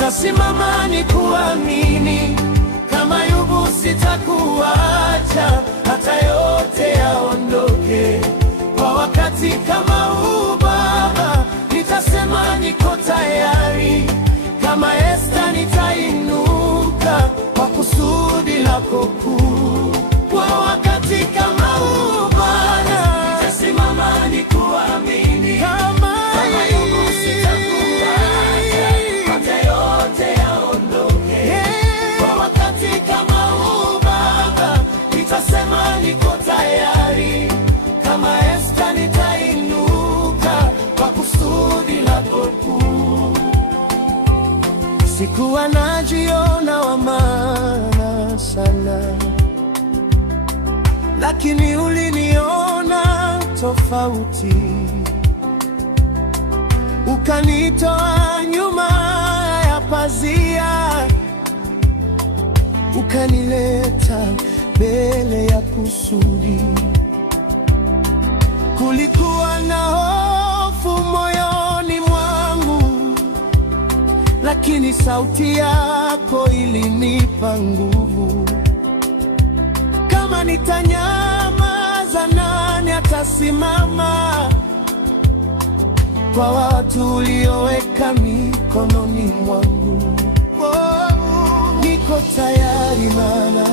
nitasimama nikuamini, kama Ayubu sitakuacha, hata yote yaondoke. Kwa wakati kama huu Baba, nitasema niko tayari, kama Esta nitainuka kwa kusudi lako kuu. Kwa wakati kama huu Bwana, nitasimama nikuamini, kama Ayubu sitakuacha, hata yote yaondoke. Kwa wakati kama huu Baba, nitasema niko tayari, kama Esta nitainuka kwa kusudi lako kuu. Sikuwa najiona wa maana sana, lakini uliniona tofauti, ukanitoa nyuma ya pazia, ukanileta mbele ya kusudi. Kulikuwa na hofu moyoni mwangu, lakini sauti yako ilinipa nguvu. Kama nitanyamaza, nani atasimama kwa watu ulioweka mikononi mwangu? Oh, niko tayari Baba.